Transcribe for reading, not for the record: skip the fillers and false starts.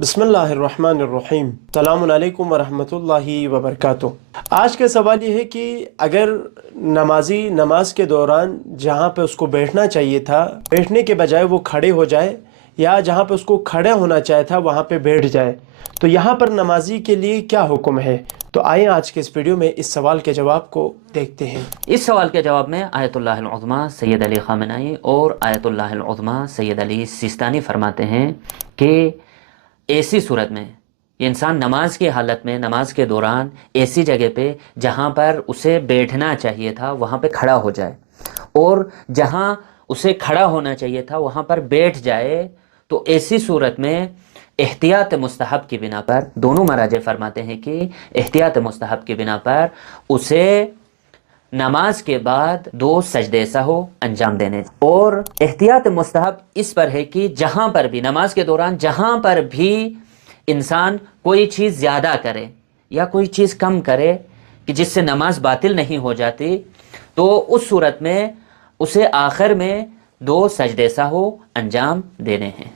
بسم اللہ الرحمن الرحیم۔ السلام علیکم ورحمۃ اللہ وبرکاتہ۔ آج کا سوال یہ ہے کہ اگر نمازی نماز کے دوران جہاں پہ اس کو بیٹھنا چاہیے تھا بیٹھنے کے بجائے وہ کھڑے ہو جائے، یا جہاں پہ اس کو کھڑے ہونا چاہیے تھا وہاں پہ بیٹھ جائے، تو یہاں پر نمازی کے لیے کیا حکم ہے؟ تو آئیں آج کے اس ویڈیو میں اس سوال کے جواب کو دیکھتے ہیں۔ اس سوال کے جواب میں آیت اللہ العظمیٰ سید علی خامنئی اور آیت اللہ العظمیٰ سید علی سیستانی فرماتے ہیں کہ ایسی صورت میں انسان نماز کی حالت میں، نماز کے دوران ایسی جگہ پہ جہاں پر اسے بیٹھنا چاہیے تھا وہاں پہ کھڑا ہو جائے، اور جہاں اسے کھڑا ہونا چاہیے تھا وہاں پر بیٹھ جائے، تو ایسی صورت میں احتیاط مستحب کی بنا پر دونوں مراجع فرماتے ہیں کہ احتیاط مستحب کی بنا پر اسے نماز کے بعد 2 سجدے سہو انجام دینے، اور احتیاط مستحب اس پر ہے کہ جہاں پر بھی نماز کے دوران جہاں پر بھی انسان کوئی چیز زیادہ کرے یا کوئی چیز کم کرے کہ جس سے نماز باطل نہیں ہو جاتی، تو اس صورت میں اسے آخر میں 2 سجدے سہو انجام دینے ہیں۔